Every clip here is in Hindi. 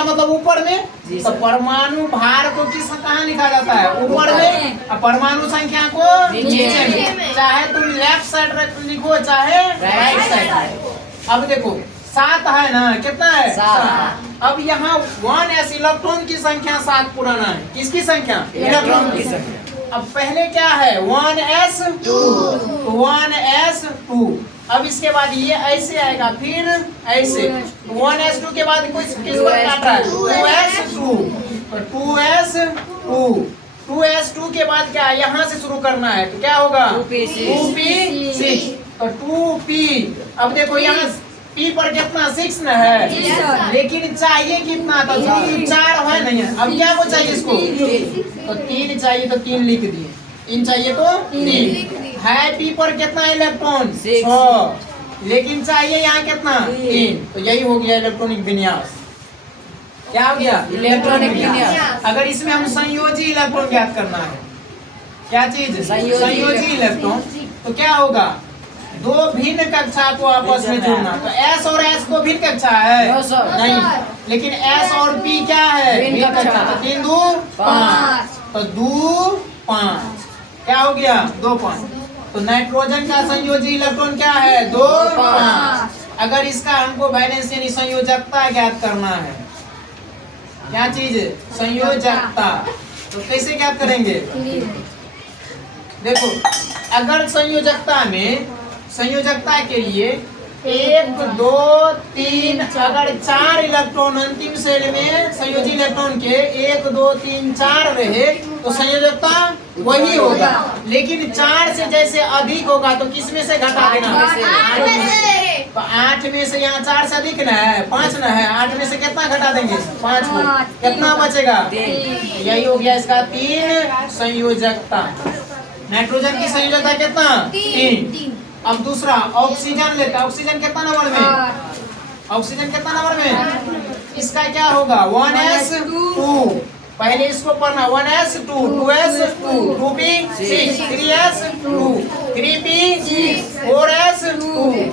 का मतलब ऊपर में, तो परमाणु भार को किस कहाँ लिखा जाता है? ऊपर में, और परमाणु संख्या को नीचे में। चाहे तुम लेफ्ट साइड लिखो चाहे राइट साइड। अब देखो 7 है ना, कितना है? 7। अब यहाँ 1s इलेक्ट्रॉन की संख्या 7 पुराना है। किसकी संख्या? इलेक्ट्रॉन की संख्या। अब पहले क्या है? 1s2, 1s2। अब इसके बाद ये ऐसे आएगा, फिर ऐसे 1s2 के बाद कुछ किस बार काट रहा है? 2s2, 2s2, 2s2 के बाद क्या? यहाँ से शुरू करना है, तो क्या होगा? 2p6, तो 2p। अब देखो यहाँ p पर कितना? 6 न है, लेकिन चाहिए कितना? तो 4 है नहीं है। अब क्या को चाहिए इसको? तो 3 चाहिए, तो 3 लिख दिए। इन चाहिए तो 3 है। p पर कितना इलेक्ट्रॉन? 6, लेकिन चाहिए यहाँ कितना? 3। तो यही हो गया इलेक्ट्रॉनिक विन्यास। क्या हो गया? इलेक्ट्रॉनिक विन्यास। अगर इसमें हम संयोजी इलेक्ट्रॉन ज्ञात करना है, क्या चीज? संयोजी इलेक्ट्रॉन। तो क्या होगा? 2 भिन्न कक्षा को आपस में जोड़ना। तो s और s को भिन्न कक्षा है नहीं, लेकिन s और p क्या है? भिन्न कक्षा। तो 3 2 5, तो 2 5 क्या हो गया? 2 5। तो नाइट्रोजन का संयोजी इलेक्ट्रॉन क्या है? 2 5। अगर इसका हमको वैलेंस यानी संयोजकता ज्ञात करना है, क्या चीज? संयोजकता। तो कैसे ज्ञात करेंगे? देखो, अगर संयोजकता के लिए 1 2 3 अगर 4 इलेक्ट्रॉन अंतिम सेल में संयोजी इलेक्ट्रॉन के 1 2 3 4 रहे तो संयोजकता वही होगा। लेकिन 4 से जैसे अधिक होगा तो किस में से घटा देना? 8 में से। तो 8 में से यहाँ 4 से अधिक न है, 5 न है, 8 में से कितना घटा देंगे? 5 को। कितना बचेगा? यही हो गया इसका 3 संयोजकता। नाइट्रोजन की संयोजकता कितना? 3। अब दूसरा ऑक्सीजन लेते हैं। ऑक्सीजन कितना नंबर में? ऑक्सीजन कितना नंबर में? इसका क्या होगा? 1s2। पहले इसको पढ़ना। 1s2, 2s2, 2p6, 3s2, 3p6, 4s2,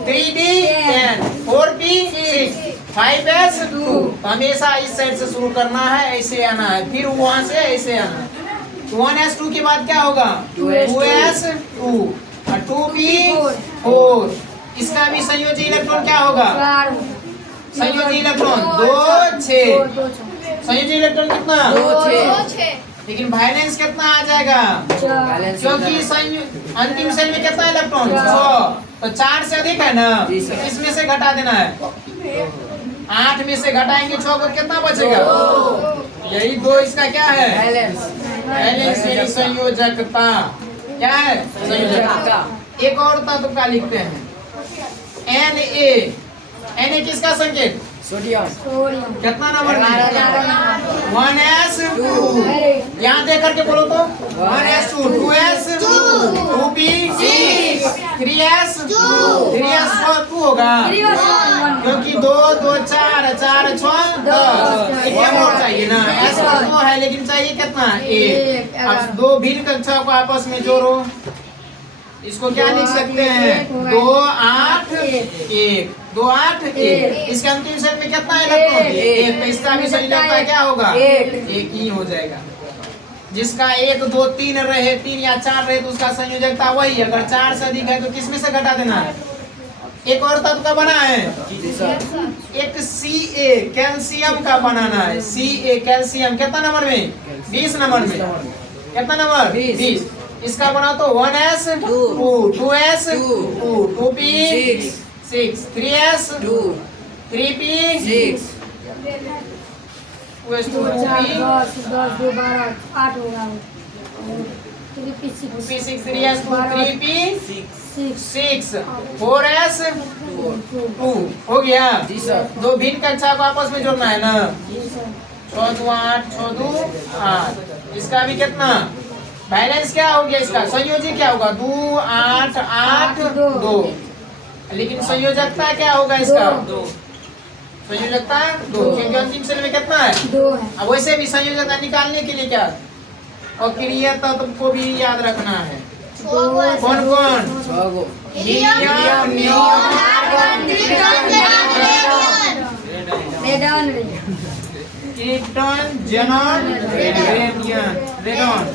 3d10, 4p6, 5s2। हमेशा इस साइड से शुरू करना है, ऐसे आना है, फिर वहां से ऐसे आना है। 1s2 के बाद क्या होगा? 2s2, 2p4। इसका भी संयोजी इलेक्ट्रॉन क्या होगा? संयोजी इलेक्ट्रॉन 2 6। संयोजी इलेक्ट्रॉन कितना? 2 6। लेकिन वैलेंस कितना आ जाएगा? क्योंकि अंतिम सेल में कितना इलेक्ट्रॉन? 6। तो 4 से अधिक है ना, इसमें से घटा देना है। 8 में से घटाएंगे 6 को, कितना बचेगा? यही 2 इसका क्या है? वैलेंस यानी संयोजकता। क्या है? संयोजकता। एक और तत्व का लिखते हैं, Na। किसका संकेत? सोडियम। कितना नंबर में? 1s2। यहाँ देख करके बोलो तो 1s2, 2s2, 2p6, 3s2, 3s2 होगा क्योंकि 2 2 4 4 6 10। एक और चाहिए ना, s 2 है लेकिन चाहिए कितना? 1। अब 2 भिन्न कक्षा को आपस में जोड़ो। इसको क्या लिख सकते हैं? 2 8 1, 2 8 1। इसके अंतिम सेट में कितना इलेक्ट्रॉन? 1। तो इसका भी संयोजकता क्या होगा? 1 ही हो जाएगा। जिसका 1 2 3 रहे, 3 या 4 रहे तो उसका संयोजकता वही। अगर 4 से अधिक है तो किसमें से घटा देना है? एक और तत्व का बना है, एक Ca कैल्शियम का बनाना है। Ca कैल्शियम कितना नंबर में? 20 नंबर में। कितना नंबर? 20। इसका बना तो 1s2, 2s2, 2p6, 3s2, 3p6, 2s2, 2p6, 3s2, 3p6, 4s2 हो गया। 2 भिन्न कक्षा को आपस में जोड़ना है ना। 6 2 8, 6 2 8। इसका भी कितना? बैलेंस क्या हो गया? इसका संयोजी क्या होगा? 2 8 8 2। लेकिन संयोजकता क्या होगा इसका? संयोजकता 2, क्योंकि अंतिम सेल में कितना है? 2 है। अब वैसे भी संयोजकता निकालने के लिए क्या अक्रिय तत्व को भी याद रखना है। कौन कौन? Helium, neon, argon, krypton, xenon, radian, radon.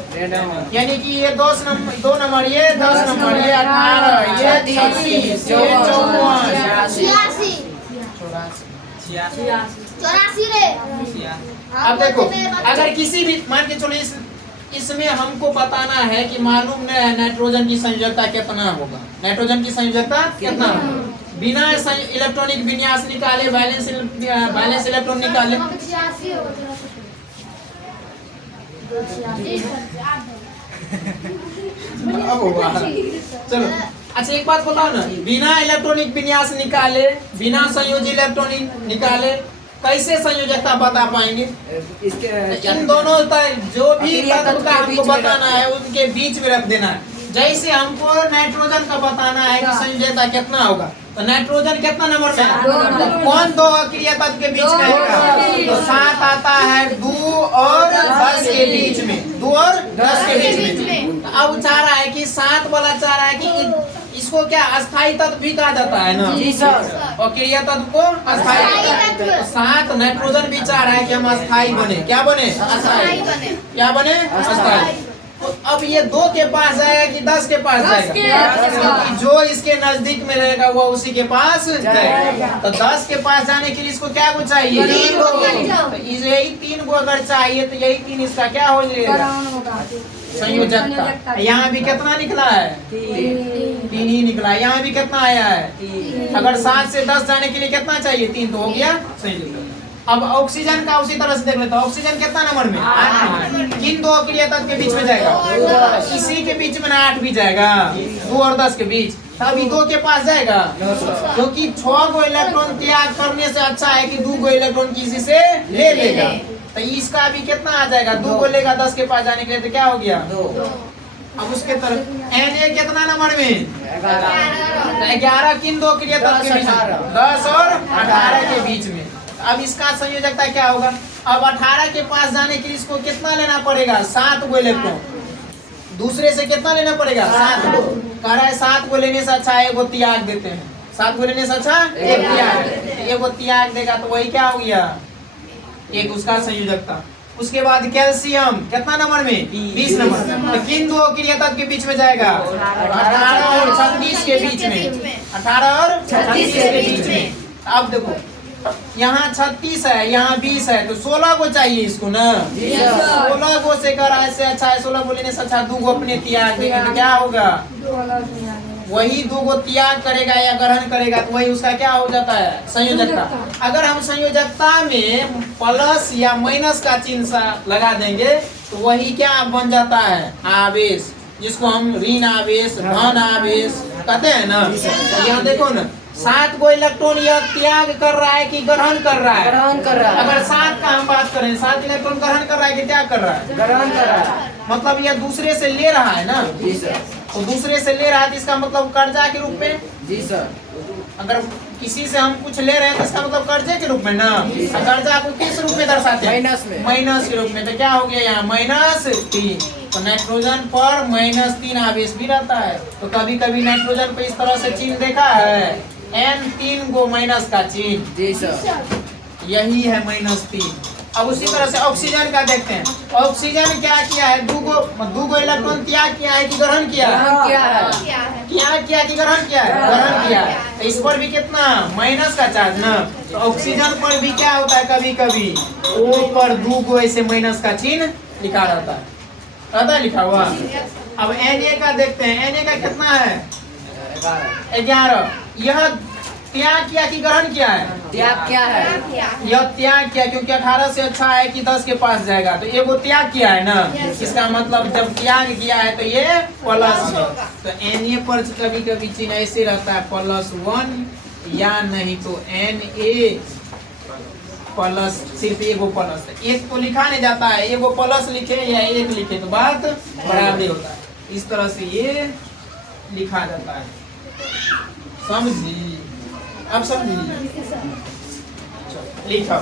यानी कि ये 2 नंबर, ये 10 नंबर, ये 18, ये 36, ये 54, 84 रे। अब देखो, अगर किसी भी मान के चलो इसमें हमको बताना है कि मालूम नहीं है नाइट्रोजन की संयोजकता कितना होगा। नाइट्रोजन की संयोजकता कितना होगा? बिना इलेक्ट्रॉनिक विन्यास निकाले वैलेंस इलेक्ट्रॉन निकाले। अब होगा। चलो अच्छा एक बात बताओ ना, बिना इलेक्ट्रॉनिक विन्यास निकाले, बिना संयोजी इलेक्ट्रॉनिक निकाले कैसे संयोजकता बता पाएंगे? इन दोनों जो भी तत्व का हमको बताना है उनके बीच में रख देना है। जैसे हमको नाइट्रोजन का बताना है कि संयोजकता कितना होगा, तो नाइट्रोजन कितना नंबर में? तो कौन 2 अक्रिय तत्व के बीच में आएगा? तो 7 आता है 2 और 10 के बीच में, 2 और 10 के बीच में। अब चाह रहा है कि 7 वाला चाह रहा है कि इसको क्या अस्थाई तत्व भी कहा जाता है ना? जी सर। अक्रिय तत्व को अस्थाई तत्व। 7 नाइट्रोजन भी चाह रहा है कि हम अस्थाई बने। क्या बने? अस्थाई। क्या बने? अस्थाई। तो अब ये 2 के पास जाएगा कि 10 के पास जाएगा? जो इसके नजदीक में रहेगा वो उसी के पास जाएगा। तो 10 के पास जाने के लिए इसको क्या कुछ चाहिए? 3 गो। तो यही 3 गो अगर चाहिए तो यही 3 इसका क्या हो जाएगा? संयोजकता। यहाँ भी कितना निकला है? 3 ही निकला है। यहाँ भी कितना आया है? अगर 7 से 10 जाने के लिए कितना चाहिए? 3 तो हो गया संयोजकता। अब ऑक्सीजन का उसी तरह से देख लेते हैं। ऑक्सीजन कितना नंबर में? 8। किन 2 अक्रिय तत्व के बीच में जाएगा? इसी के बीच में 8 भी जाएगा, 2 और 10 के बीच। तभी 2 के पास जाएगा, क्योंकि 6 गो इलेक्ट्रॉन त्याग करने से अच्छा है कि 2 गो इलेक्ट्रॉन किसी से ले लेगा। तो इसका भी कितना आ जाएगा? 2 को लेगा 10 के पास जाने के लिए, तो क्या हो गया? 2। अब उसके तरफ Na कितना नंबर में? 11 किन 2 अक्रिय तत्व के बीच में? 10 और 18 के बीच में। अब इसका संयोजकता क्या होगा? अब 18 के पास जाने के लिए इसको कितना लेना पड़ेगा? 7 गो इलेक्ट्रॉन। दूसरे से कितना लेना पड़ेगा? 7 गो। कह रहा है 7 गो लेने से अच्छा 1 गो त्याग देते हैं। 7 गो लेने से अच्छा 1 त्याग, 1 गो त्याग देगा तो वही क्या हो गया? 1 उसका संयोजकता। उसके बाद कैल्शियम कितना नंबर में? 20 नंबर। तो किन 2 अक्रिय तत्व के बीच में जाएगा? 18 और 36 के बीच में। 18 और 36 के बीच में। अब देखो यहाँ 36 है, यहाँ 20 है, तो 16 को चाहिए इसको ना। 16 को से करा ऐसे अच्छा है, 16 को लेने से अच्छा 2 गो अपने त्याग देंगे तो क्या होगा? वही 2 गो त्याग करेगा या ग्रहण करेगा तो वही उसका क्या हो जाता है? संयोजकता। अगर हम संयोजकता में प्लस या माइनस का चिन्ह लगा देंगे तो वही क्या बन जाता है? आवेश, जिसको हम ऋण आवेश, धन आवेश कहते हैं ना। यहाँ देखो ना, 7 गो इलेक्ट्रॉन यह त्याग कर रहा है कि ग्रहण कर रहा है? ग्रहण कर रहा है। अगर 7 का हम बात करें, 7 इलेक्ट्रॉन ग्रहण कर रहा है कि त्याग कर रहा है? ग्रहण कर रहा है। मतलब यह दूसरे से ले रहा है ना? जी सर। तो दूसरे से ले रहा है तो इसका मतलब कर्जा के रूप में? जी सर। अगर किसी से हम कुछ ले रहे हैं तो इसका मतलब कर्जे के रूप में ना। कर्जा को किस रूप में दर्शाते हैं? माइनस में। माइनस के रूप में। तो क्या हो गया यहाँ? -3। तो नाइट्रोजन पर -3 आवेश भी रहता है। तो कभी कभी नाइट्रोजन पे इस तरह से चिन्ह देखा है, N 3 गो माइनस का चिन्ह। जी सर। यही है -3। अब उसी तरह से ऑक्सीजन का देखते हैं। ऑक्सीजन क्या किया है? 2 गो इलेक्ट्रॉन त्याग किया है कि ग्रहण किया है? त्याग किया कि ग्रहण किया है? ग्रहण किया है। तो इस पर भी कितना? माइनस का चार्ज ना। तो ऑक्सीजन पर भी क्या होता है? कभी कभी O पर 2 गो ऐसे माइनस का चिन्ह लिखा रहता है, लिखा हुआ। अब Na का देखते हैं। Na का कितना है? 11। यह त्याग किया कि ग्रहण किया है? त्याग किया है। यह त्याग किया, क्योंकि 18 से अच्छा है कि 10 के पास जाएगा, तो ये वो त्याग किया है ना। इसका मतलब जब त्याग किया है तो ये प्लस है। तो Na पर कभी कभी चिन्ह ऐसे रहता है +1 या नहीं तो Na प्लस, सिर्फ 1 गो प्लस। 1 तो लिखा नहीं जाता है, 1 गो प्लस लिखे या 1 लिखे तो बात बराबर होता है। इस तरह से ये लिखा जाता है। समझी? अब समझी? लिखा